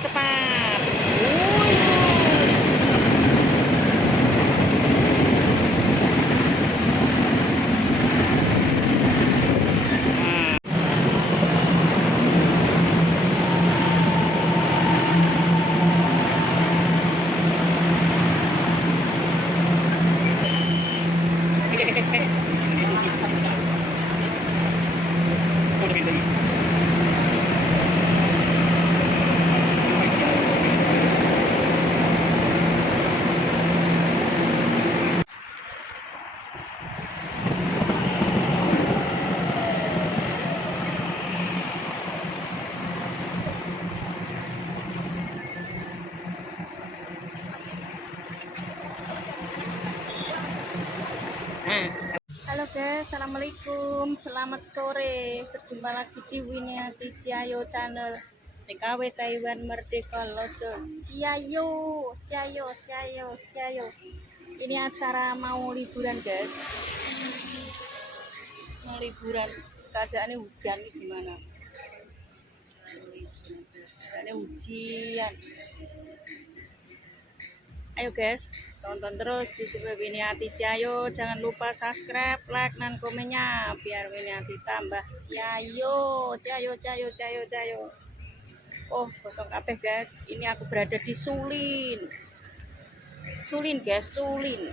cepat. Halo guys, assalamualaikum, selamat sore. Berjumpa lagi di Winiati Ciayo channel. TKW Taiwan Merdeka Lodo. Ciayo. Ini acara mau liburan guys. Mau liburan. Keadaannya hujan nih gimana? Keadaannya hujan. Ayo guys, tonton terus YouTube Winiati Ciayo. Jangan lupa subscribe, like, dan komennya biar Winiati tambah Ciayo. Oh, kosong kabeh guys. Ini aku berada di Sulin guys, Sulin.